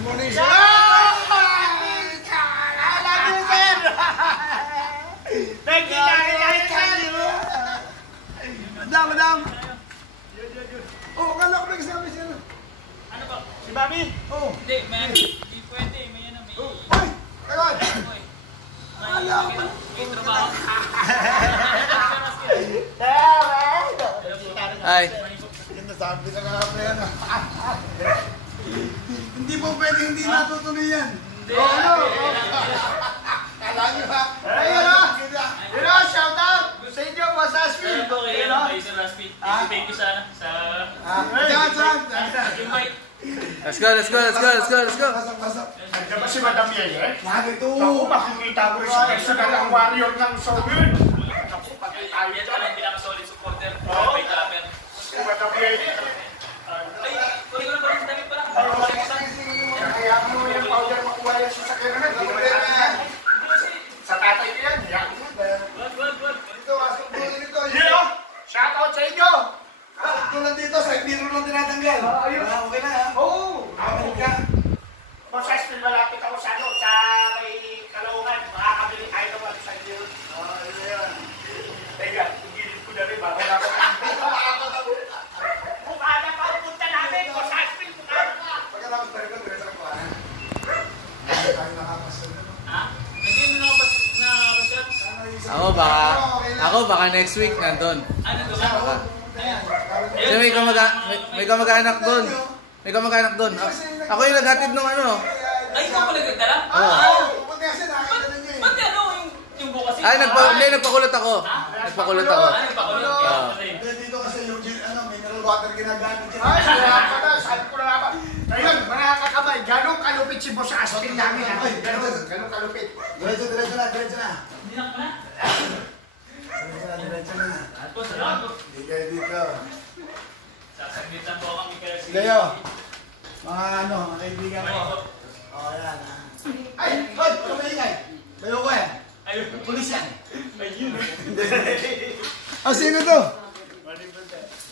Good morning, sir. Thank you, Madam. Oh, akala ko may kasama siya. Ano ba? Si Bobby? Oh. Hindi, hindi pwede. May ano, may... Ay! Ayun! Alam mo! May trabaho. Ay. Ganda sabi na nga pa yan. Hindi po pwede hindi natutuloy yan. Oo, ano? Kala nyo ha? Ayun ha? Yun ha, shout out! Sa inyo, Boss Aspin! Okay, Sir Aspin. Thank you sana sa... invite. Let's go. Pasok. Nandiyan ba si Madam Yeye? Narito! Naku, makikita ko rin sa personal ang warrior ng Soul. Naku, patay tayo Yan dyan. pala yung pinaka-solid supporter. May tapper. Si Madam Yeye. Ay, kunin ko na pala yung damit pala. Kaya mo yung powder makuha yan sa sakyan naman. Hindi naman natin yan. Sa tatay ko yan. Wag. Dito, asok po dito. Yo! Shout out sa inyo! Tulad dito, sa biro lang tinatanggal. Ayun. Okay na ha? Oo! Makabalik ka. Process din malapit ako sa ano, sa may Kalungan. Makakabili tayo naman sa inyo. Ayun. Teka, tugilid ko na rin. Baka na ako. Bukana pa ang punta namin. Process din, bukana pa. Pagkatapos tayo ko, diretso ko ha? Hindi tayo nakapasal. Ha? Hindi mo nakabaskat? Ako baka next week nandun. Ano doon? Baka. Kasi may kamag-anak doon. May kamag-anak doon. Ako yung naghatid ng ano. Ay, ikaw pala nagdala? Buti kasi nakakita na niya eh. Ba't ano yung bukas? Ay, nagpakulot ako. Nagpakulot ako. Ano yung pakulot? Dito kasi yung mineral water ginagamit dyan. Ay, kaya pala. Sabi ko na nga ba. Ayun, mga kakabay. Ganong kalupit si Boss Aspin namin. Ganong kalupit. Diretso na. Hindi lang pala. Diretso na. Ato, salamat po. Hindi kayo dito. Sasaglitan po kami kayo si... Kayo, mga kaibigan ko. O, yan ha. Ay, kumaingay. Kayo ko yan. Ayun. Pulis yan. Ayun. Sino to?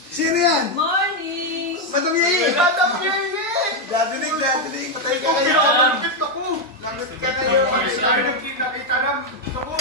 Sino yan? Morning! Madam Yeye! Madam Yeye! Dadinig. Patay ka Ikaw kayo. pinakalupit ako. Langit ka na yun. Tayo nakita lang. Ako,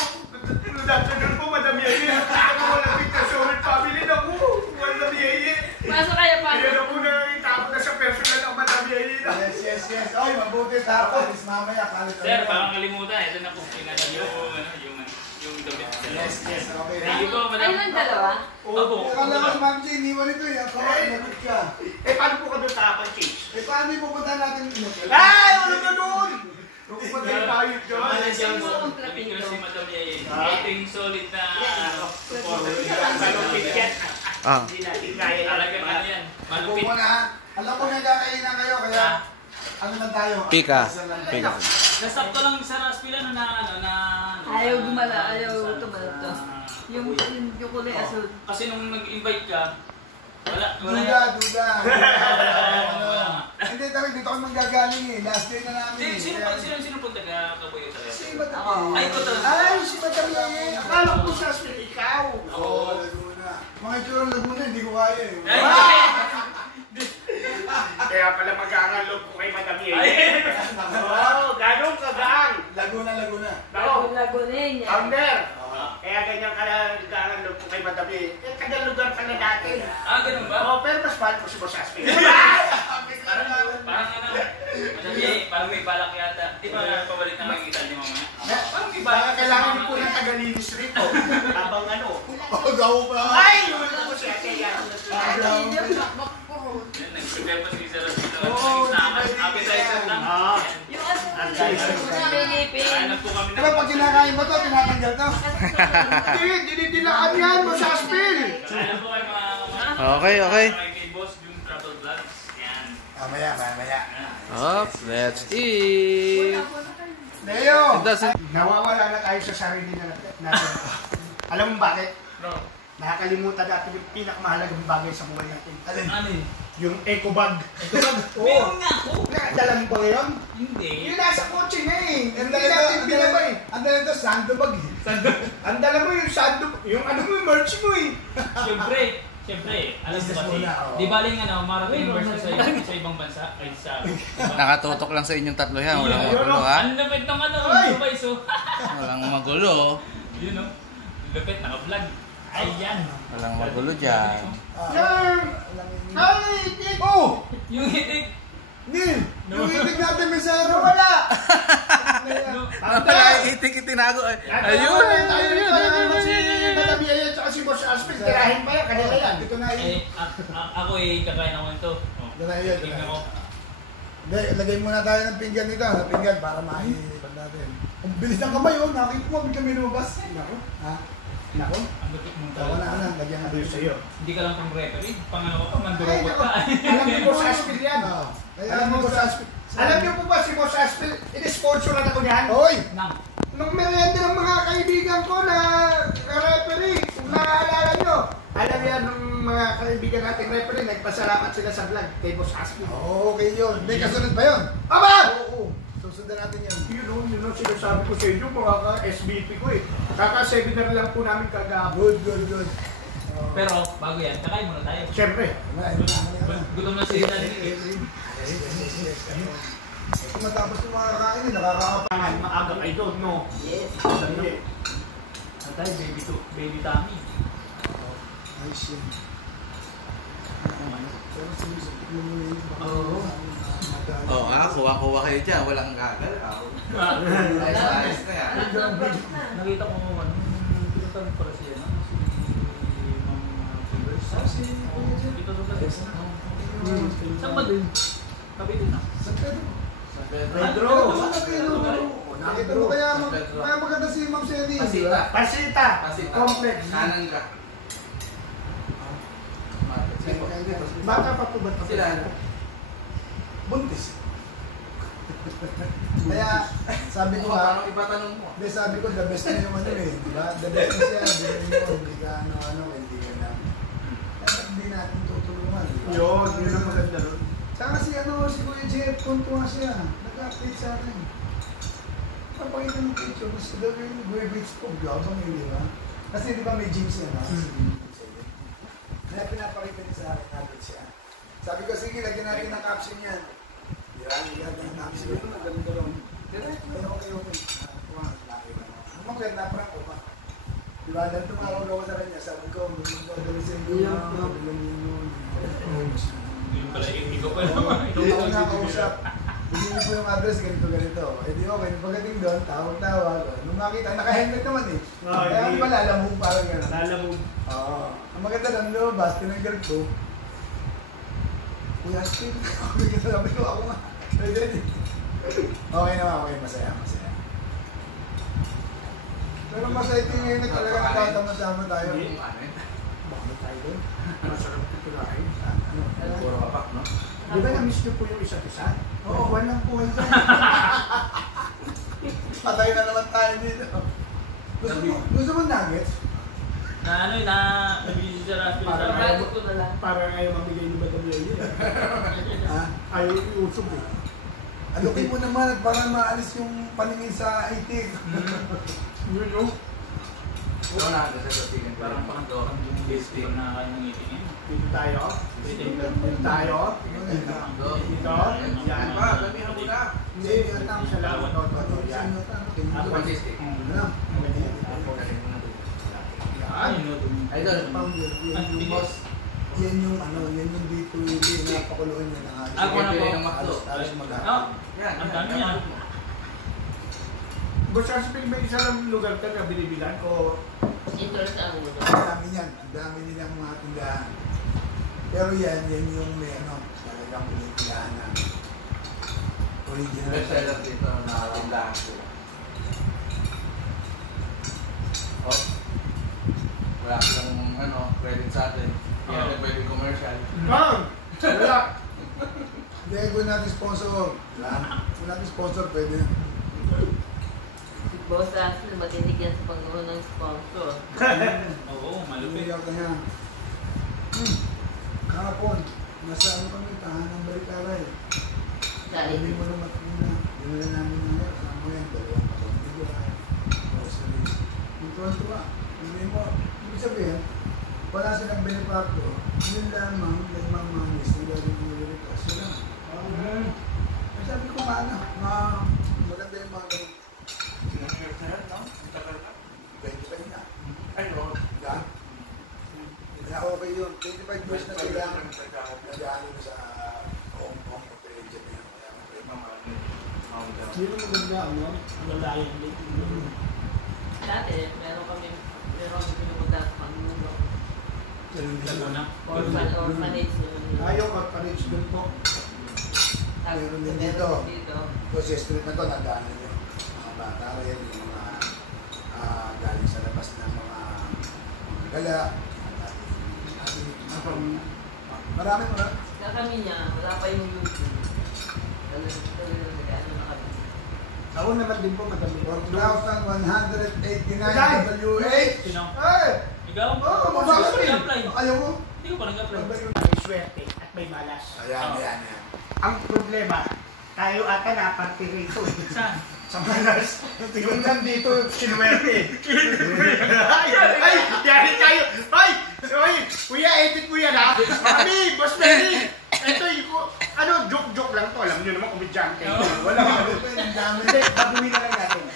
nadatanong mo, Madam Yeye. Ako malapit na solid family na ako. Madam Yeye. Pasok kayo, Kaya pasok. na po nakita ko na sa personal ng Madam Yeye na. Yes. Oy, mabuti tapos. Mamaya, kalit Sir, parang kalimutan. Ito na po. Tingnan yung damit. Yes, okay. Thank you po, madam. Ayun ang dalawa? Opo. Akala ko si Ma'am Jane, iniwan ito eh. Ako, inabot ka. Paano po ka doon kakapag-change? Paano yung pupunta natin ino? Ay! Ano ka doon? Kung pagkain tayo dyan. Malaysian po. Namigil si Madam Yeye. Ito yung solid na supporter. Malupit yan. Ah. Hindi natin kaya. Talagang ano yan. Malupit. Bumo na. Alam ko may kakainan kayo, kaya ano lang tayo? Pika. Nasakto lang sa Raspila na Ayaw gumala, ayaw tumalito. Yung kulay asul. kasi nung nag-invite ka, wala Duda. Hindi, tayo dito kami manggagaling eh. Last day na namin. Sino po taga-kabuyo talaga? Si Madam Ako. Yeye. Ay, ito talaga. Ay, si Madam Yeye. Akala ko sa Aspen, ikaw. Oo, Laguna. Mga itsura ng Laguna, hindi ko kaya eh. Ay! Kaya pala mag-aangalog ko kay Madam Ay! Yeye. Oo, ganong kagaan. Laguna. Nako, Lagunin niya. Founder. Kaya ganyan ka na nag-aangalog ko kay Madam Yeye. Tagal lugar ka na dati. Ganun ba? Oo, pero mas mahal ko si Boss Aspen. Parang ano, Madam Yeye, parang may balak yata. Di ba pabalik na makikita niyo mamaya? Parang may balak. Baka kailangan niyo po ng tagalinis rito. Habang ano. Oh, gawo pa. Ay! Yun po si Ate Yan. Yan, nag-prepare pa si Sir Raspila. Appetizer lang. Yung asul. Pinipin. Ano po kami Diba pag kinakain mo to, tinatanggal to? Hindi, dinidilaan yan, Boss Aspen. Ano po kayo mga... Okay. Kay Boss June Travel Vlogs. Yan. Mamaya. Up, let's eat. Leo! It doesn't... Nawawala na tayo sa sarili natin. Alam mo bakit? No. Nakakalimutan natin yung pinakamahalagang bagay sa buhay natin. Ano yun? Yung eco bag. Meron nga ako. Nakadala mo ba yun? Hindi. Yung nasa kotse nga eh. Ang Hindi natin binabay. dala ito, sandbag eh. Ang dala mo yung sando, yung ano mo, yung merch mo eh. Siyempre. Siyempre, alam mo Business kasi, muna, oo. di baling marating versus sa ibang bansa, ay sa... Nakatutok lang sa inyong tatlo yan. Walang magulo ha. Ang lupit ng guys, oh. Walang magulo. Yun, oh. Lupit, naka-vlog. Ayan. Walang magulo dyan. Yan! Ay, itik! Oh! Yung hitik. Neil! Yung itig natin may zero! Wala! Wala itik itinago. Ayun. Madami yan, tsaka si Boss Aspin, tirahin pa yan, kanila yan. Ito na yun. Eh, ako kakain ako nito. Oh. Ito na yun. Tingnan mo. Hindi, lagay muna tayo ng pinggan nito. Ng pinggan para mahipan natin. Ang bilis ng kamay, oh. Nakita mo, bigla may lumabas. Nako. Ha? Nako. Ang lupit mong Tawa na, talaga. lagyan natin Sabi sa'yo. Hindi ka lang pang referee. Pangano ka pa, Ay, mandurobot nako. ka. Alam niyo Boss Aspin yan. Kaya Alam mo mo, sa aspect. Alam niyo po ba si Boss Aspin, ini-sponsoran ako niyan? Hoy! Nang. Nung merienda ng mga kaibigan ko na referee, kung naaalala nyo, alam yan ng mga kaibigan nating referee, nagpasalamat sila sa vlog kay Boss Aspin. Okay yun. Hindi, kasunod ba yun? Aba! Oo. Susundan natin yun. Yun ang sinasabi ko sa inyo, mga ka-SBP ko eh. Kaka-seminar lang po namin kagahapon. Good. Pero, bago yan, kakain muna tayo. Siyempre, Gutom na si Dali. Kung matapos yung mga kakain, nakakapag. pangan, maaga I don't know. Yes. Sabi, Tayo, baby tummy. Nice yun. Oo. Oh, kuha kayo dyan. Walang gagal. Ayos na yan. Nakita ko mo ano, pinatawag para siya, no? Si Ma'am Silvers. Dito doon kasi. Saan ba din? Tabi din na. San Pedro. Pedro. Nakita mo kaya maganda si Ma'am Sally. Pasita. Pasita, Pasita. complex. Kanan ka. Baka pa po ba ito? Sila. Buntis. Kaya sabi ko Paano ipatanong mo? hindi, sabi ko the best na yung ano eh, di ba? The best na siya, hindi ka hindi ka na. Kaya hindi natin tutulungan, di ba? Yun ang maganda nun. Saka si Kuya Jeff, kuntuwa siya. Nag-update sa akin. Napakita ng picture, gusto daw yung Guy Beach po, gabang yun, di ba? Kasi di ba may gym siya na? Kaya pinapakita niya sa akin, update siya. Sabi ko, sige, lagyan natin ng caption yan. Di ba? Lagyan natin ng caption. Ito, maganda ron. Okay. Ano kaya naprank ko ba? Di ba? Dahil tumawag ako sa kanya, sabi ko, magdadalisin ko na, Yung pala, ikaw pa naman. Hindi ako nakausap. Hindi niyo po yung address, ganito. Eh di okay, pagdating doon, tawag. Nung nakita, naka-helmet naman eh. Kaya di ba lalamog parang gano'n? Lalamog. Oo. Ang maganda lang lumabas, tinanggal ko. Kuya Steve, sabi ko ako nga. Okay naman, okay, masaya. Pero masaya ito ngayon na talaga nakatama-tama tayo. Bakit tayo doon? Masarap ito lahat. Puro kapak, no? Di ba na-miss niyo po yung isa't isa? Oo, walang buhay dyan. Patay na naman tayo dito. Gusto mo nuggets? Na ano yun, nabili si Raspy sa Bago ko na lang. Parang ayaw mamigay ni Madam Lely. Ha? Ayaw iusog eh. Alukin mo naman at parang maalis yung paningin sa itik. Yun yung Ito na, kasi sa tingin ko. Parang pang-dorang yung listing na kaya ng itin yun. dito tayo. Dito tayo. Dito. Yan pa, sabihin mo na. Hindi, yan lang. Sa lawat. Yan. Ako consistent. Yan. Idol, yung boss. Yan yung ano, yan yung dito yung napakuluan niya ng alis. Ako na po. ng McDo. Alis Ah, mag-alis. Yan, ang dami yan. Basta sa may isa lang lugar ka na binibilan ko. Interest ako mo. Ang dami niyan. Ang dami nilang mga tindahan. Pero yan yung may ano, talagang pinipilahan namin. Original. Best seller dito na tindahan ko. Oh. Wala silang ano, credit sa atin. Hindi natin pwede commercial. Ma'am! Wala! Hindi, kung natin sponsor. Kung natin sponsor, pwede. Boss Ashley, matinig yan sa Panginoon ng sponsor. Oo, malupit. Umiyak na yan. Kahapon, nasa ano kami, tahanan ng Barikaray. Sabi mo naman na, dinala namin na kasama mo yan, dalawang kapatid. Groceries. Yung tuwan-tuwa. Hindi mo, ibig sabihin, wala silang benefactor, yun lamang, nagmamanis, nagmamanis sila. Sabi ko maganda yung mga ganun. Ilang years na yan, no? Tagal na. 25 na. Ay, no. Diba? Kaya okay yun. 25 years na sila. Nag-ano na sa Hong Kong operation na yun. Yun ang maganda, ano? Lalayan din. Dati, meron kami pinupunta sa Pangmundo. Laguna. Orphanage naman yun. Ayaw ka pa rin doon po. Meron din dito. Kasi street na to, nagdaanan yun. Mga bata rin, yung mga galing sa labas ng mga gala. Marami. Kaya kami niya, wala pa yung YouTube. Talagang na kami. Ako naman din po, madami. 4,189 W8. Sino? Ay! Ikaw? Oo, mabakit rin. Nag-apply. Ayaw mo? Hindi ko pa nag-apply. May swerte at may malas. Ayan. Ang problema, tayo ata naparte rito. Saan? Sa malas. Yung nandito, sinuwerte. Ay, yari kayo. Ay, kuya, edit mo yan ha. Mami, Boss Benny. Ito yung, joke lang to. Alam nyo naman, komedyante. Wala ka. Hindi, baguhin na lang natin.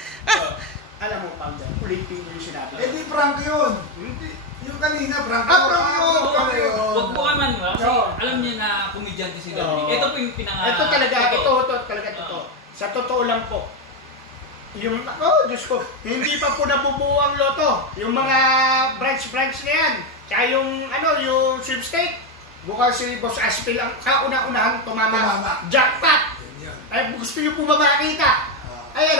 Alam mo, Pangda, ulitin mo yung sinabi. Eh di prank yun. Hindi. Yung kanina, prank Prank yun. Huwag po ka man, kasi alam niya na komedyante si Dominic. Ito po yung Ito talaga, ito talaga totoo. Sa totoo lang po. Yung, Diyos ko, hindi pa po nabubuo ang loto. Yung mga branch na yan. Tsaka yung, yung sweepstake. Bukas si Boss Aspil ang kauna-unahan tumama. Jackpot! Ay, gusto niyo po ba makita? Ay,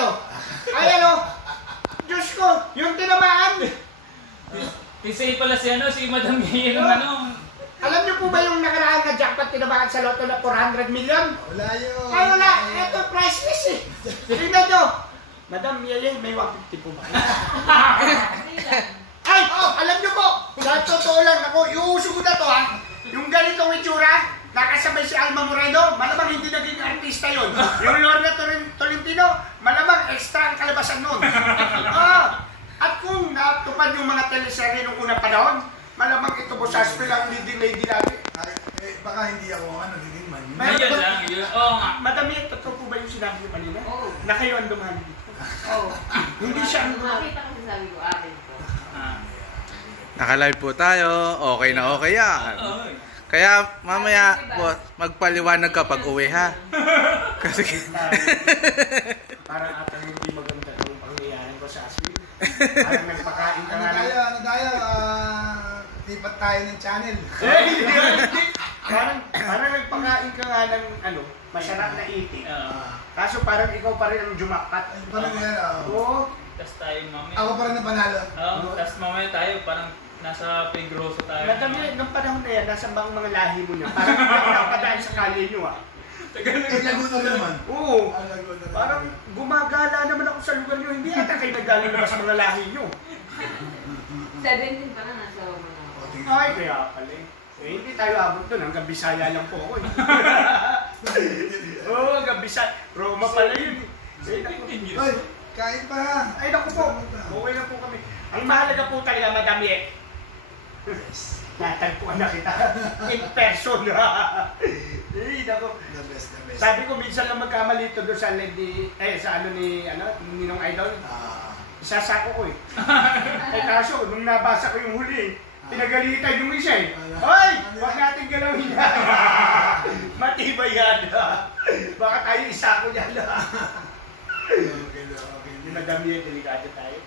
Diyos ko, yung tinamaan. Pisay pala si Madam Yair ng Alam niyo po ba yung nakaraan na jackpot tinamaan sa loto na 400 million? Wala yun. Ay, wala. Ito, priceless eh. Tingnan nyo. Madam Yair, may 150 po ba? Ay, alam niyo po. Sa totoo lang, iuuso ko na to ha. Yung ganitong itsura, nakasabay si Alma Moreno, malamang hindi naging artista yun. Yung Lorna Tolentino, malamang extra ang kalabasan nun. At kung natupad yung mga teleserye nung unang panahon, malamang ito po sa Aspil ang leading lady natin. Baka hindi ako leading man. Ayun lang, yun. Oo nga. Madami, totoo po ba yung sinabi niyo kanina? Oo. Na kayo ang dumali dito. Oo. Hindi siya ang dumali. Makita kasi sabi ko, akin po. Naka-live po tayo. Okay na okay yan. Kaya mamaya, magpaliwanag ka pag uwi ha. Kasi Parang atang hindi maganda yung pangyayaran ko sa Aspil. Parang nagpakain ka nga ng... Lipat tayo ng channel. Parang nagpakain ka nga ng masarap na itik. Kaso parang ikaw pa rin ang jumakpat. Parang yan, Oo. Tapos tayo mamaya. Ako pa rin na panalo. Tapos mamaya tayo, parang nasa Pegroso tayo. Madami, ng panahon na yan, nasa bang mga lahi mo niya. Parang napadaan sa kalye niyo Laguna naman. Oo. Laguna naman. Parang gumagala naman ako sa lugar niyo. Hindi ata kayo naglalabas sa mga lahi niyo. 17 pa na nasa Roma na ako. Ay, kaya pala eh. Hindi tayo abot doon. Hanggang Bisaya lang po ako eh. Oo, hanggang Bisaya. Roma pala yun. Ay, kain pa. Ay, naku po. Okay na po kami. Ang mahalaga po talaga, madami eh. Yes. Natagpuan na kita. In person. Eh, naku. The best. Sabi ko, minsan lang magkamali ito doon sa ni Ninong Idol. Isasako ko eh. Eh kaso, nung nabasa ko yung huli, pinagalitan yung isa eh. Hoy! Huwag natin galawin yan. Matibay yan. Baka tayo isako yan. Okay. Hindi madami yan, delikado tayo.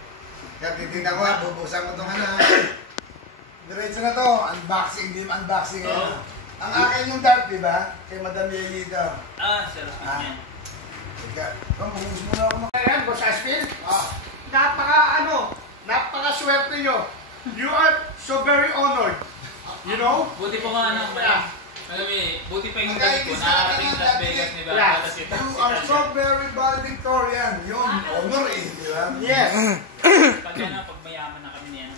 Kaya titignan ko bubusan ko itong diretso na to, unboxing. Ang akin yung dark, di ba? Kay Madam Yelita. Sir, yan. Bubusan mo na ako. Ayan, Boss Aspil. Napaka-swerte nyo. You are so very honored. You know? Buti po nga buti pa yung guys ko, nakarating sa Las Vegas ni Bata. You are so very valedictorian. Yung honor eh, di ba? Yes. Pag mayaman na kami niyan.